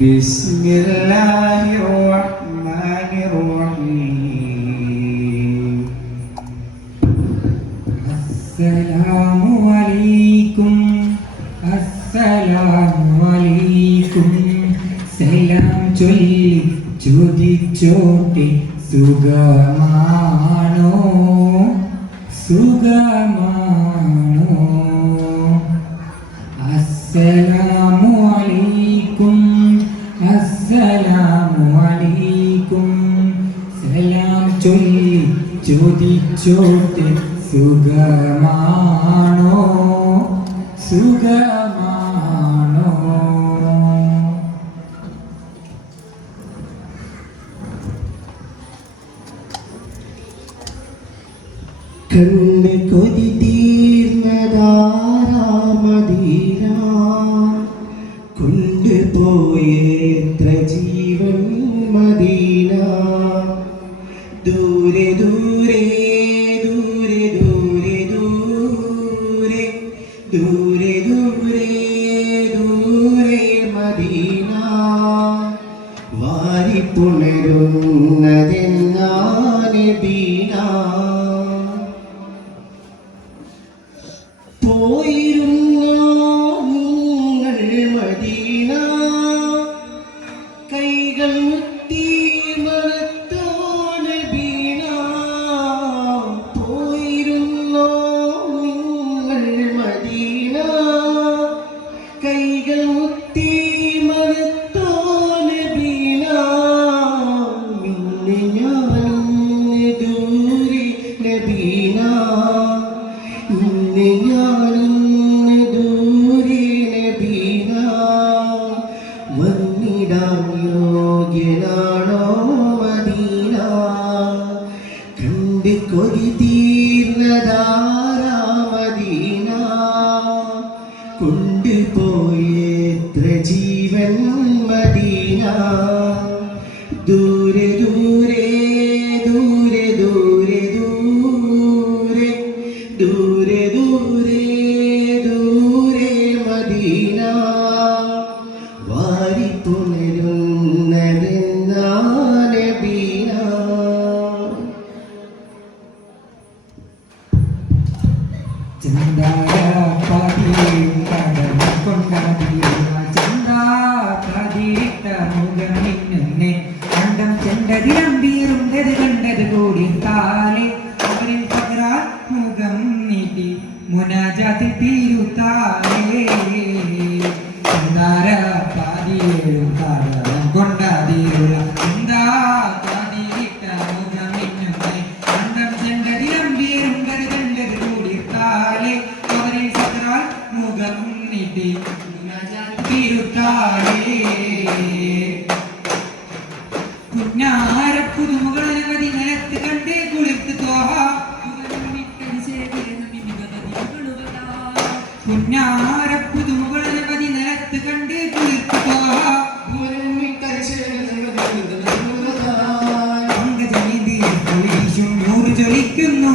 بسم الله الرحمن الرحيم السلام عليكم സലാം ചൊല്ലി ചോദിച്ചോട്ടെ സുഖമാണോ അസ്സലാമു അലൈക്കും സലാം ചൊല്ലി ചോദിച്ചോട്ടെ സുഖമാണോ കണ്ണ് കൊതി തീർന്നതാരാ മദീന കൊണ്ടുപോയെത്ര ജീവൻ മദീന ദൂരെ ദൂരെ ദൂരെ ദൂരെ ദൂരെ ദൂരെ ദൂരെ ദൂരെ മദീന വാരിപ്പുണരുന്നതെന്നാണ് ബീന പോയിരുന്നോ നിങ്ങൾ മദീന കൈകൾ മുത്തി മണത്തോടെ വീണ പോയിരുന്നോ നിങ്ങൾ മദീന കൈകൾ മുത്തി മണത്തോടെ വീണ പിന്നെ ഞാനും ദൂരെ നബീന ഇന്ന് ഞാനും ദൂരെ നബീന വന്നിടാൻ യോഗ്യനാണോ മദീന കണ്ട് കൊതി തീർന്നതാരാ മദീന കൊണ്ടുപോയെത്ര ജീവൻ മദീന ദൂരെ ദൂരെ ദൂരെ ദൂരെ ദൂരെ ദൂരെ ദൂരെ ദൂരെ മദീന വാരിപ്പുണരുന്നതെന്നാണ് ബീന ചെണ്ടതിരമ്പീറുണ്ടത് കണ്ടത് കൂടി താലെ അവരിൽ പകരാൻ മുഖം നീട്ടി മുനാജാത്തിൽ പീരുത്താലേ പാതിയേഴും താരം കൊണ്ടാതിയുള്ള എന്താ പാതിയിട്ട മുഖം മിന്നുന്നേ കണ്ടം ചെണ്ടതിരമ്പീറുണ്ടത് കണ്ടത് കൂടി താലെ അവരിൽ പകരാൻ മുഖം നീട്ടി മുനാജാത്തിൽ പീരുത്താലേ പുതുമുകളനവധി നിലത്ത് കണ്ടേ കുളിർത്ത് പുതുമുകളനവധി നിലത്ത് കണ്ടേ കുളിർത്ത് നൂറ് ജ്വലിക്കുന്നു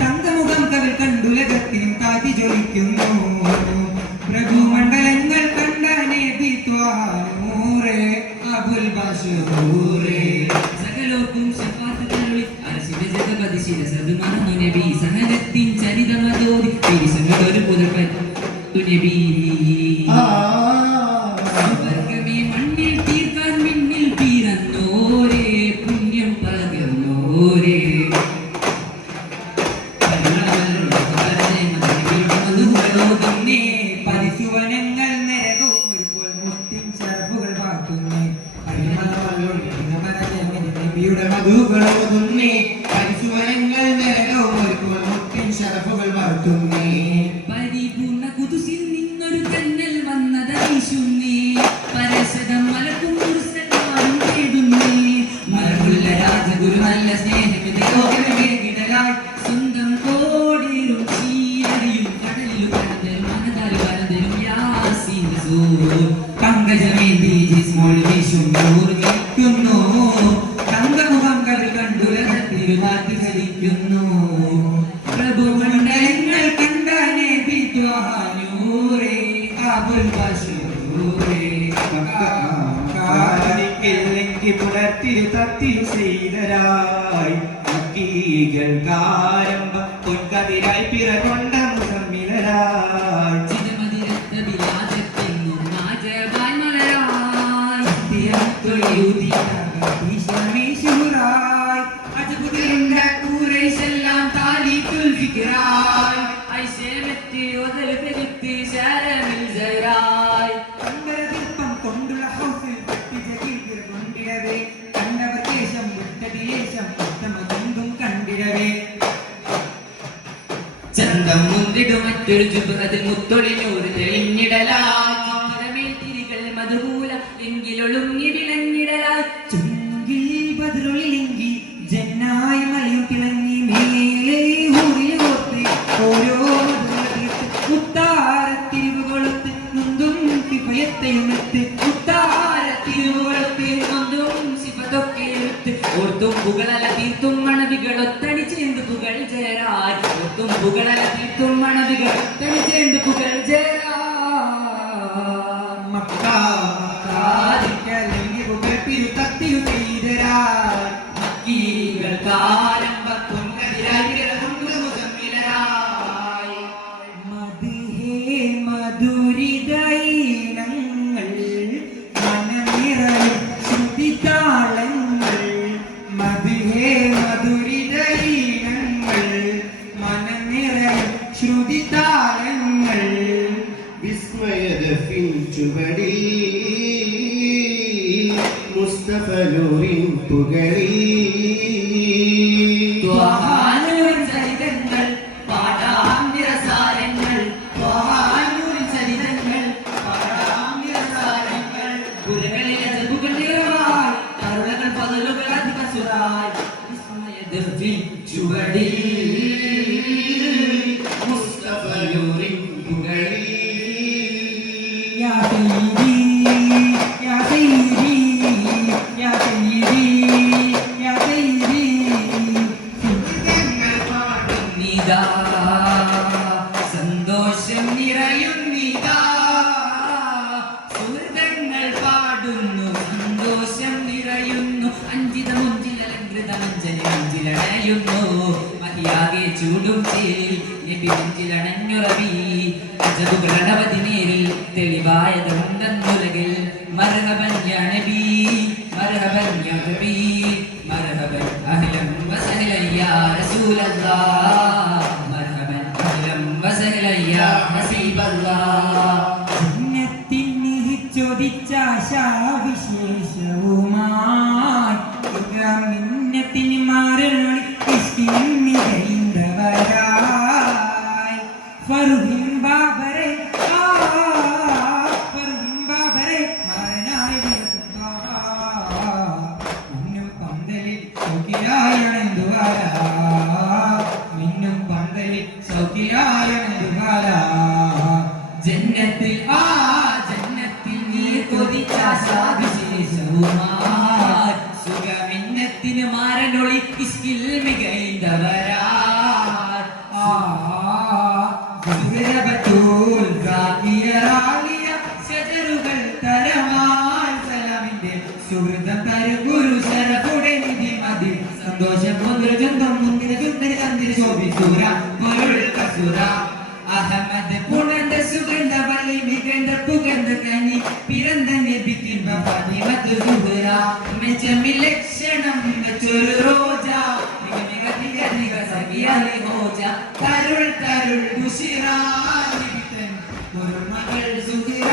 തങ്കമുഖം കവിൽ കണ്ടുലകത്തിനും കാറ്റി ജ്വലിക്കുന്നു പ്രഭുമണ്ഡലങ്ങൾ കണ്ട നബി ത്വാനൂറേ അബുൽ ബശൂറേ സകലോർക്കും ശഫാഅത്തുകളുടെ അർശിന്റെ ജഗപതി ശിരസത് മറന്നു നബി സഹനത്തിൻ ചരിതമതോതി തിരിസംഗതൊരു പുതുപ്പറ്റു നബി സ്വർഗ്ഗമേ മണ്ണിൽ തീർക്കാൻ മിന്നിൽ പിറന്നോരേ പുണ്യം പകർന്നോരേ പരിസുവനങ്ങൾ നിരകൂരിപ്പോൾ മുത്തിൻ ശർഫുകൾ വാർത്തുന്നേ മധുകളോതുന്നേ പരിസുവനങ്ങൾ നിരകൂരിപ്പോൾ മുത്തിൻ ശർഫുകൾ വാർത്തുന്നേ പരിപൂർണ്ണ കുതുസിൽ നിന്നൊരു കന്നൽ വന്നതീശുന്നേ പരശതം മലക്കും മുർസലാരും തേടുന്നേ മലമുള്ള രാജഗുരു നല്ല സ്നേഹമിതോകിടലായി സ്വന്തം കോടിയും ചീരടിയും കടലിലും കടന്നലും മനതാലും വരതലും യാസീൻ പങ്കജമേന്തി ജിസ്മോൾ വീശും ഊർജിക്കുന്നു തങ്കമുഖം കടൽ കണ്ടുലകത്തിൽ മാറ്റി ചലിക്കുന്നു പ്രഭുമണ്ഡലങ്ങൾ കണ്ട നബി ത്വാനൂറേ അബുൽ ബശൂറേ കാണിക്കില്ലെങ്കിൽ പുലർത്തിരു തത്തിരു ചെയ്തരായി മക്കീകൾ കാരംഭ പൊൻകതിരായി പിറകൊണ്ട മുസമ്മിലരായി ചിതമതിരത്ത വിലാസത്തെങ്ങും നാജവാൻ മലരായി ഈശ്വരീശുറായി അജബുദിരുണ്ട കൂറൈശെല്ലാം താലീത്തുൽ ഫിക്റായി ഐശേമറ്റ് ഒതൽ പെരുത്ത് ശരമിൽ ജറായി കണ്ടരതിർപ്പം കൊണ്ടുള്ള ഹൗസിൽ പട്ടിജകീർ കൊണ്ടിടവേ കണ്ടവർ ദേശം വിട്ടതിലേശം ഉത്തമതും കണ്ടിടവേ ചന്തം മുന്തിടും മറ്റൊരു ജുബതിൽ മുത്തൊളിനൂറ് തെളിഞ്ഞിടലായി തിരികൾ മധുകൂല എങ്കിലൊളുങ്ങി വിളങ്ങിടലായി ചുങ്കിൽ ബദറുളിലെങ്കി ജന്നായി മലയും തിളങ്ങി മേലെ ഊരിൽ ഓർത്ത് ഓരോ മുത്താരത്തിരിവുകൊളുത്ത് നൊന്തും സിഫയത്തെയുമെത്ത് മുത്താരത്തിരുവുകളൊക്കെ നൊന്തും സിഫതൊക്കെയെടുത്ത് ഓർത്തും പുകളല തീർത്തും മണവികളൊത്തണി ചേർന്ന് പുകൾ ചേരായി ഓർത്തും പുകളല തീർത്തും മണവികളൊത്തണി ചേർന്ന് പുകൾ ചേരായി മക്കാദിക്കല്ലെങ്കിൽ പുകൾ പിരുത്തത്തിരു ചെയ്തരായി മക്കീകൾക്കാരംഭ പൊൻകതിരായി വിരകൊണ്ട് മുസമ്മിലരായി മധുഹേ മധുരിതൈനങ്ങൾ മനനിറയും ശ്രുതിതാളങ്ങൾ മധുഹേ മധുരിതൈനങ്ങൾ മനനിറയും ശ്രുതിതാളങ്ങൾ വിസ്മയദഫിൻ ചുവടിൽ മുസ്തഫ നൂറിൻ പുകളിൽ ത്വഹാനൂരിൻ ചരിതങ്ങൾ പാടാം നിറസാരങ്ങൾ ത്വഹാനൂരിൻ ചരിതങ്ങൾ പാടാം നിറസാരങ്ങൾ പുരകളിലെ ജബുകൾ നിറവായി കരുണകൾ പകലുകൾ അധിക സുറായി വിസ്മയദഫിൻ ചുവടിൽ മുസ്തഫ നൂറിൻ പുകളിൽ യാ സയ്യിദി യാ സയ്യിദി യാ സയ്യിദി യാ സയ്യിദി നീതാ സന്തോഷം നിറയുന്നിതാ സുഹൃതങ്ങൾ പാടുന്നു സന്തോഷം നിറയുന്നു അഞ്ചിത മുഞ്ചിലലങ്കൃത മഞ്ചലി മഞ്ചിലണയുന്നു മതിയാകെ ചൂടും ചേരിൽ നബി മഞ്ചിലണഞ്ഞുറവി അജബുകളനവധി നേരിൽ തെളിവായതുണ്ടെന്നുലകിൽ മർഹബൻ യാ നബി മർഹബൻ യാ നബി മർഹബൻ അഹ്ലൻ വസഹ്ലൻ യാ റസൂലല്ലാഹ് മർഹബൻ അഹ്ലൻ വസഹ്ലൻ യാ ഹബീബല്ലാഹ് ചോദിച്ച വിശേഷവുമായി മിന്നത്തിന് മാറണി മികൈന്തവരായി ഫറുഹിൻ ബാബരെ ഫറുഹിൻ ബാബരെ മാറനായി മിന്നും പന്തലിൽ സൗഖ്യരായണെന്തുവാരാ മിന്നും പന്തലിൽ സൗഖ്യരായണെന്തുവാരാ ജന്നത്തിൽ ജന്നത്തിൽ നീ കൊതിച്ച വിശേഷവുമായി സുഖമിന്നത്തിന് മാരനൊളി ഇസ്കിൽ മികൈന്തവരാ ഷജറുകൾ തരമാൻ സലാമിന്റെ സുഹൃതം തരും ഗുരു ശരഫുടെ നിധി മതി സന്തോഷം മുദ്രചന്തം മുന്തിര ചുന്ദരി തന്തിരി ശോഭിസൂര പൊരുൾ കസുര അഹമ്മദ് പുണർந்த സുഗന്ധ വലി മികந்த പുകந்த കനി പിറந்த നബിക്കിൻ ഫാത്തിമത്ത് സുഹറ മെച്ചമി ലക്ഷണം മെച്ചൊരു റോജ മിക മിക മിക സഖിയാലി ഹോജ തരുൾ തരുൾ ദുഷിറ നിബിതൻ ഒരു മകൾ സുഹറ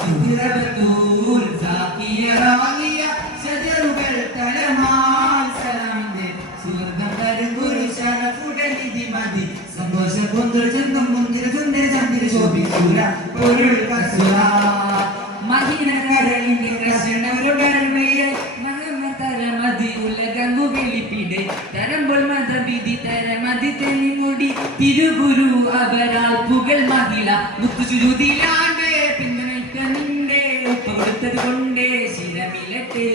സുഹറ ബത്തൂൽ സാക്കിയറാലിയ ഷജറുകൾ തലമാൽ സലാമിന്റെ സുഹൃതം തരും ഗുരു ശരഫുടെ നിധി മതി സന്തോഷ കൊണ്ടൊരു ചന്തം മുന്തിര ചുന്ദര ചന്ദിര ശോഭിസൂര പൊരുൾ കസുര മദീന കടലിന്റെ കർഷണവരുടെ മതി ഉലകങ്ങു വെളിപ്പിടെ തരമ്പോൾ മതവിധി തരമതി തെളിമുടി തിരുഗുരു അപരാൽ പുകൾ മഹിള മുത്തുചുരുതിലാണ്ടേ പിന്തുണയ്ക്ക നിന്റെ ഉപ്പ കൊടുത്തത് കൊണ്ടേ ശിരമിലട്ടെ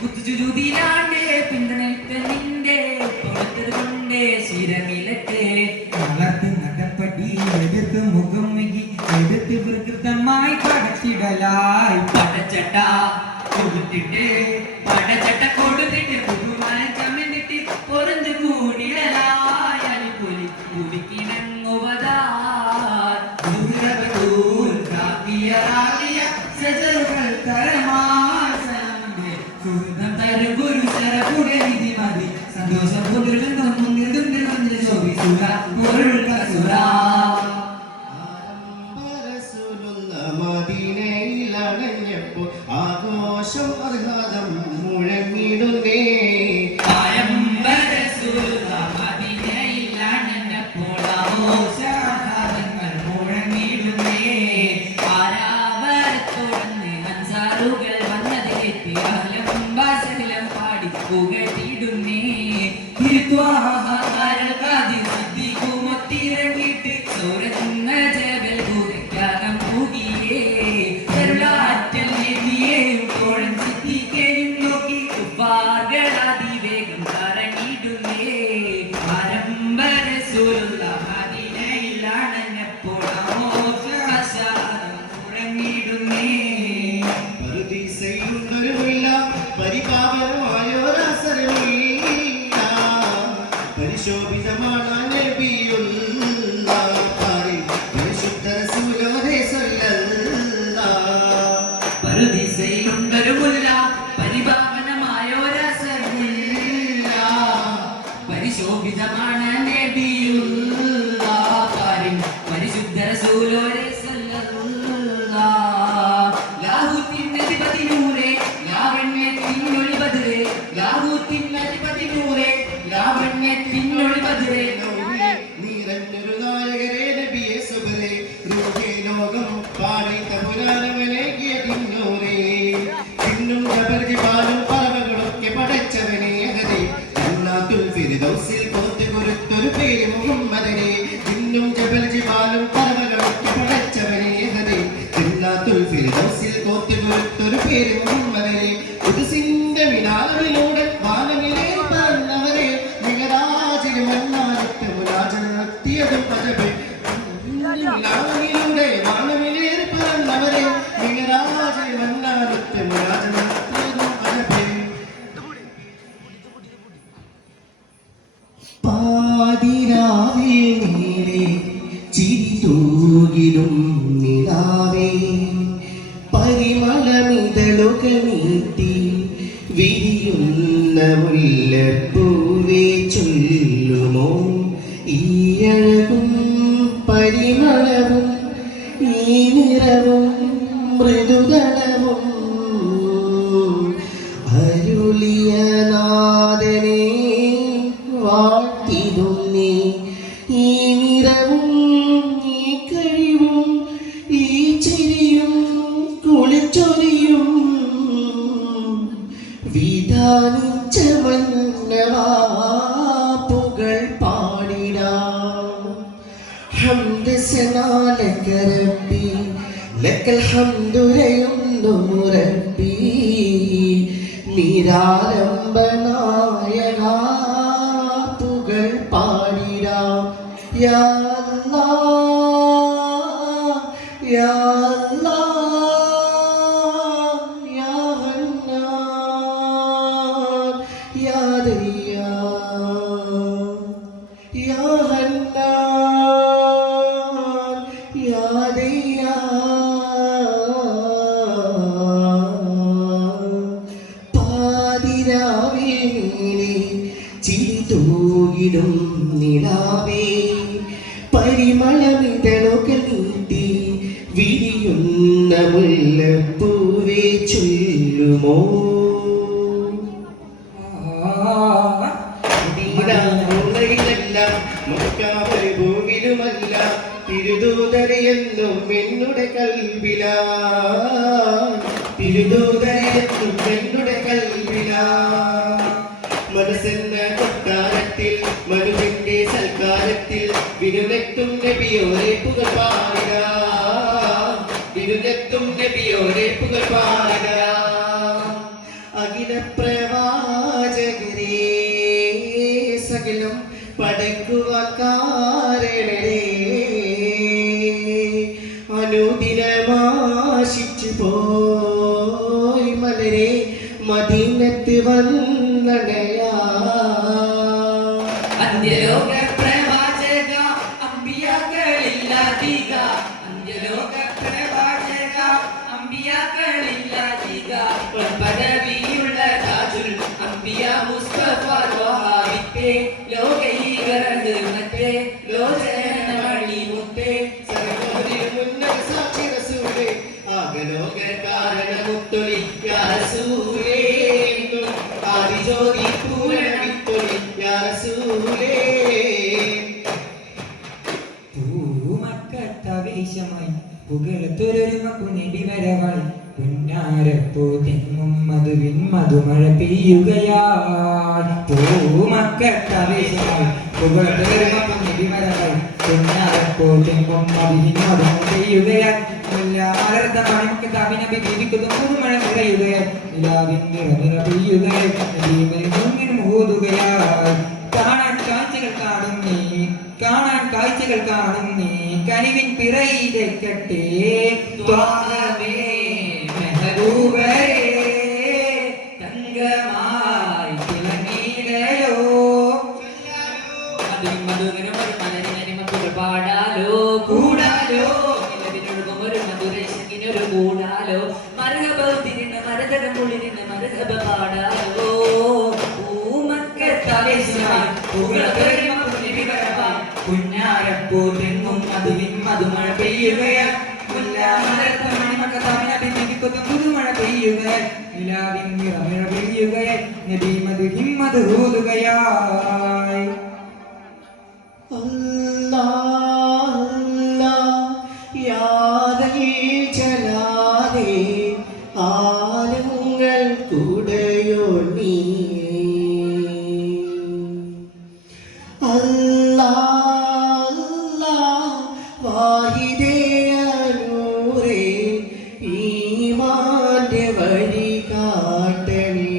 മുത്തുചുരുതിലാണ്ടേ പിന്തുണയ്ക്ക നിന്റെ ഉപ്പ കൊടുത്തത് കൊണ്ടേ ശിരമിലട്ടെ വളർത്ത് നടപ്പടി എതിർത്ത് മുഖം മുകി എടുത്ത് വികൃതമായി പടച്ചിടലായി പടച്ചട്ട കൊടുത്തിട്ട് പടച്ചട്ട കൊടുത്തിട്ട് പുതുമായി ചമന്നിട്ട് പൊറന്ന് കൂടിയലായി അലിപൊലി കുടിക്കിണങ്ങുവതാ ശജറുകൾ തരമായി സലാമിന്റെ സുഹൃതം തരും ഗുരു ശരപുടെ നിധി മതി സന്തോഷം പുതിർന്നും മുന്നിടും നിറഞ്ഞ ശോഭിസുര പൊരുൾ കസുര മദീനയിലണഞ്ഞപ്പോൾ ആഘോഷം അർഹാദം മുഴങ്ങിടുന്നേ മുല്ലപ്പൂവേ ചൊല്ലുമോ ഈയഴകും പരിമളവും ഈ നിറവും മൃദുതളവും അരുളിയ നാദനെ വാഴ്ത്തിടുന്നേ ഈ നിറവും ഈ കഴിവും ഈ ചിരിയും കുളിച്ചൊരിയും വിധാനിച്ച മന്നവാപ്പുകൾ പാടിടാം ഹംദ് സനാലക റബ്ബി ലക്കൽ ഹംദു ലയുന്നു മുറബ്ബി നിരാലംബ നായകാപ്പുകൾ പാടിടാം യാ അല്ലാഹ് യാ അല്ലാഹ് നിലാവേ പരിമളമിതളുകൾ നീട്ടി വിരിയുന്ന മുല്ലപ്പൂവേ ചൊല്ലുമോ ഭൂവിലുമല്ല തിരുദൂതരയെന്നും എന്നുടെ കൽവില തിരുദൂതരയെന്നും എന്നുടെ കൽവില മനസ്സെന്ന കൊട്ടാരത്തിൽ മനുവിന്റെ സൽക്കാരത്തിൽ വിരുന്നെത്തും നബിയോരെ പുകൾ പാടുക വിരുന്നെത്തും നബിയോരെ പുകൾ പാടുക അഖില പ്രവാചകരേ സകലം പടക്കുവാൻ കാരണരേ മനമാശിച്ചു പോയി മലരെ മദീനത്ത് വന്നണയാ അന്ത്യലോക പ്രവാചക അമ്പിയാക്കളില്ലാതിക അന്ത്യലോക പ്രവാചക അമ്പിയാക്കളില്ലാതിക പദവിയുള്ള താജുൽ അമ്പിയ മുസ്തഫ ത്വഹാവിത്തെ ലോകൈകരത് മറ്റേ ലോചനമണി മുത്തേ സർവ്വതിൽ മുന്നർ സാക്ഷി റസൂലേ ആകലോക കാരണമുത്തൊളി യാ റസൂലേ ആദിജ്യോതി പൂരണവിത്തൊളി യാ റസൂലേ പൂമക്കത്തവേശമായി പുകഴത്തൊരൊരുമക്കു നബിവരവായി പുന്നാരപ്പൂ തെങ്ങും മധുവിൻ മധുമഴ പെയ്യുകയായി പൂമക്കത്തവേശമായി പുകഴത്തൊരൊരുമക്കു നബിവരവായി പുന്നാരപ്പൂ തെങ്ങും മധുവിൻ മധുമഴ പെയ്യുകയായി മലർദ്ദമണിക്ക് തവിനബി ജീവിക്കുന്ന പുതുമഴ നിറയുകയായി നിലാവിൻ നിറനിറ പെയ്യുകയായി നബിമരി മുങ്ങിനും ഓതുകയായി കാണാൻ കാഴ്ചകൾ കാണും നീ കാണാൻ കാഴ്ചകൾ കാണും നീ കനിവിൻ പിറയിലേക്കട്ടെ ത്വാഹമേ മെഹബൂബരേ തങ്കമായി തിളങ്ങിയിടയോ മധുരം ഒരു മലരിനരി മക്കൾ പാടാലോ കൂടാലോ നിലവിനൊഴുകും ഒരു മധുരശിനൊരു കൂടാലോ മരഹബത്തിരുന്ന് മരതരം ഉള്ളിരുന്ന് മരഹബ പാടാലോ പുന്നാരപ്പൂ തെങ്ങും മധുവിൻ മധുമഴ പെയ്യുകയായി പുതുമഴ പെയ്യുകയായി നിലാവിൻ നിറമഴ പെയ്യുകയായി നബി മധുഹിൻ മധുഹൂതുകയായി അല്ലാഹ് അല്ലാഹ് യാദൽ ജലാലേ ആലങ്ങൾ കൂടെയോ നീ അല്ലാഹ് അല്ലാഹ് വാഹിദേ നൂറേ ഈമാന്റെ വഴി കാട്ടണേ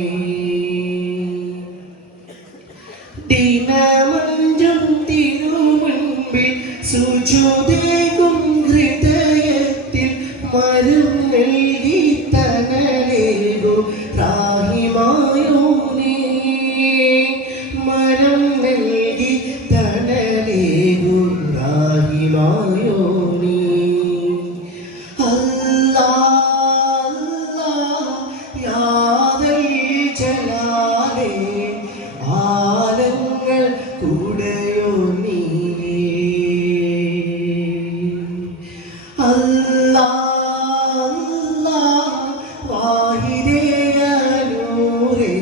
ദിനമഞ്ചും തിരുമുൻപിൽ സുജൂദേകും ഹൃദയത്തിൽ മരം നൽകി തനലേകു റാഹിമായോനേ മരം നൽകി തനലേകു റാഹിമായോനേ അല്ലാഹ് അല്ലാഹ് യാദൽ ജലാലേ ആലങ്ങൾ കൂടെയോ നീ അല്ലാഹ് അല്ലാഹ് വാഹിദേ നൂറേ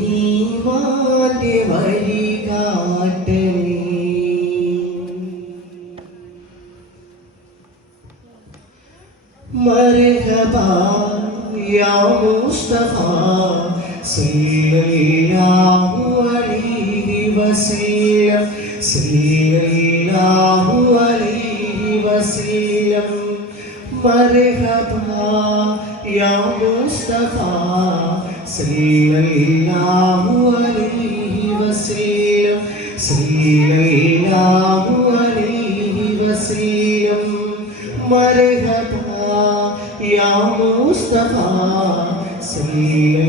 ഈമാന്റെ വഴി കാട്ടണേ മർഹബാ യാ മുസ്തഫ സല്ലല്ലാഹു അലൈഹി വസല്ലം സല്ലല്ലാഹു അലൈഹി വസല്ലം മർഹബാ യാ മുസ്തഫ സല്ലല്ലാഹു അലൈഹി വസല്ലം സല്ലല്ലാഹു അലൈഹി വസല്ലം മർഹബാ യാ മുസ്തഫ സല്ലല്ലാഹു